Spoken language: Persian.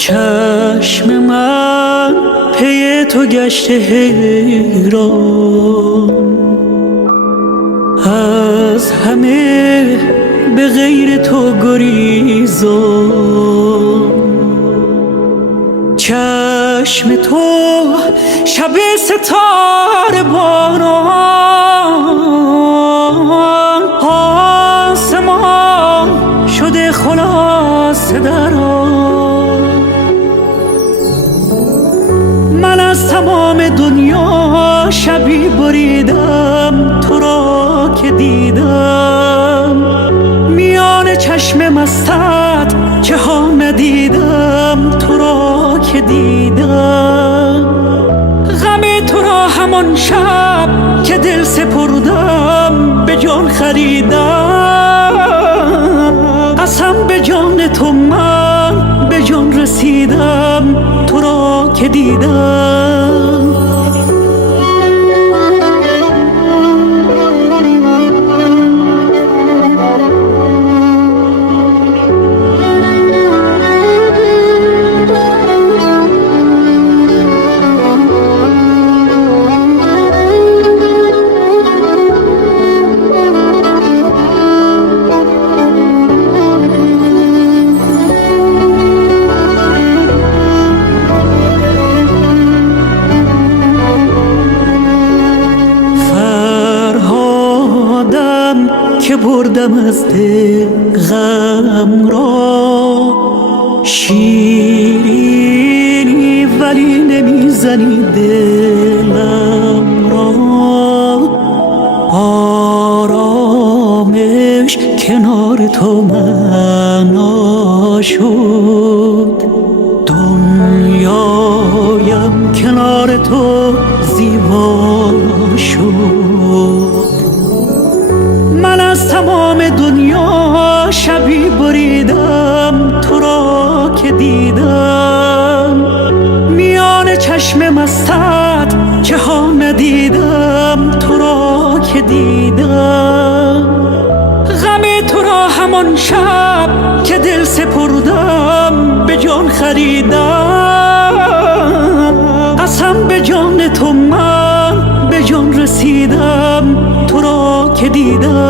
چشم من پی تو گشته حیران، از همه به غیر تو گریزان. چشم تو شب ستاره باران، آسمان شده خلاصه در آن. من از تمام دنیا شبی بریدم، تو را که دیدم میان چشم مستت چه ها ندیدم، تو را که دیدم. غم تو را همان شب که دل سپردم به جان خریدم. قسم به جان تو من به جان رسیدم، تو را که دیدم. که بردم از دل غم را، شیرینی ولی نمیزنی دلم را. آرامش کنار تو معنا شد، دنیایم کنار تو زیبا شد. من از تمام دنیا شبی بریدم، تو را که دیدم میان چشم مستت چه ها ندیدم، تو را که دیدم. غم تو را همان شب که دل سپردم به جان خریدم. قسم به جان تو من به جان رسیدم، تو را که دیدم.